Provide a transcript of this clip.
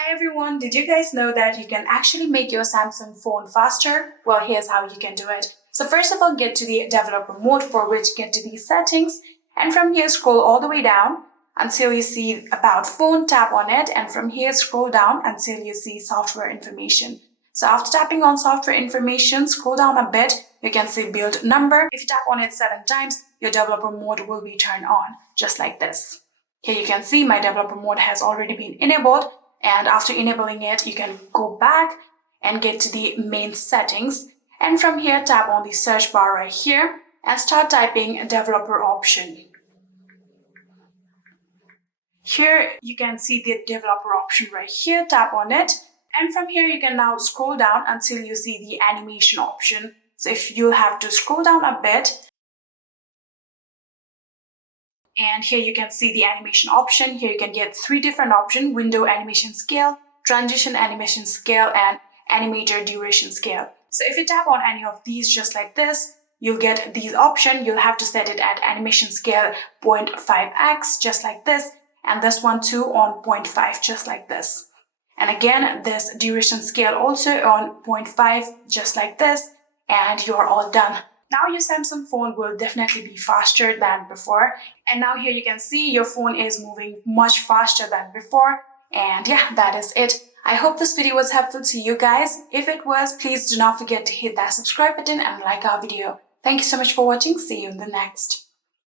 Hi everyone, did you guys know that you can actually make your Samsung phone faster? Well, here's how you can do it. So first of all, get to the developer mode, for which get to these settings, and from here scroll all the way down until you see about phone, tap on it, and from here scroll down until you see software information. So after tapping on software information, scroll down a bit, you can see build number. If you tap on it 7 times, your developer mode will be turned on, just like this. Here you can see my developer mode has already been enabled. And after enabling it, you can go back and get to the main settings. And from here, tap on the search bar right here and start typing developer option. Here you can see the developer option right here, tap on it. And from here, you can now scroll down until you see the animation option. So if you have to scroll down a bit, and here you can see the animation option. Here you can get 3 different options: window animation scale, transition animation scale, and animator duration scale. So if you tap on any of these just like this, you'll get these options. You'll have to set it at animation scale 0.5x just like this, and this one too on 0.5 just like this. And again, this duration scale also on 0.5 just like this, and you're all done. Now your Samsung phone will definitely be faster than before. And now here you can see your phone is moving much faster than before. And yeah, that is it. I hope this video was helpful to you guys. If it was, please do not forget to hit that subscribe button and like our video. Thank you so much for watching. See you in the next.